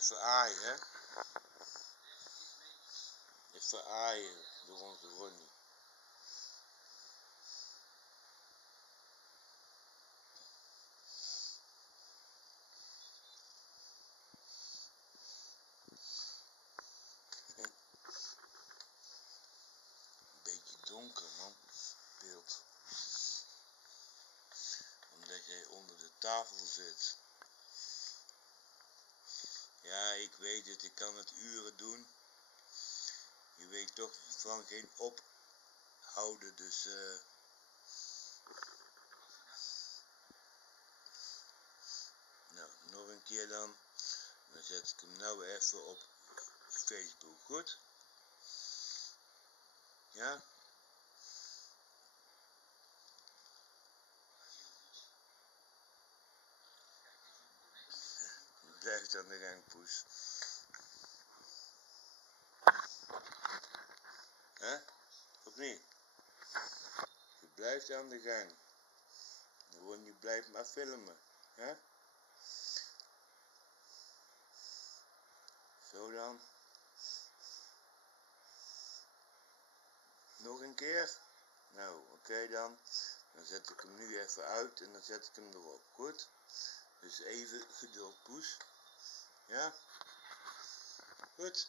Even aaien, hè? Even aaien door onze Ronnie. Een beetje donker, man. Beeld. Omdat jij onder de tafel zit. Ja, ik weet het. Ik kan het uren doen. Je weet toch van geen ophouden, dus nou, nog een keer dan. Dan zet ik hem nou even op Facebook, goed? Ja? Blijft aan de gang, poes. Hè? Of niet? Je blijft aan de gang. Gewoon, je blijft maar filmen. Hè? Zo dan. Nog een keer? Nou, oké dan. Dan zet ik hem nu even uit en dan zet ik hem erop. Goed? Dus even geduld, poes. Ja? Goed.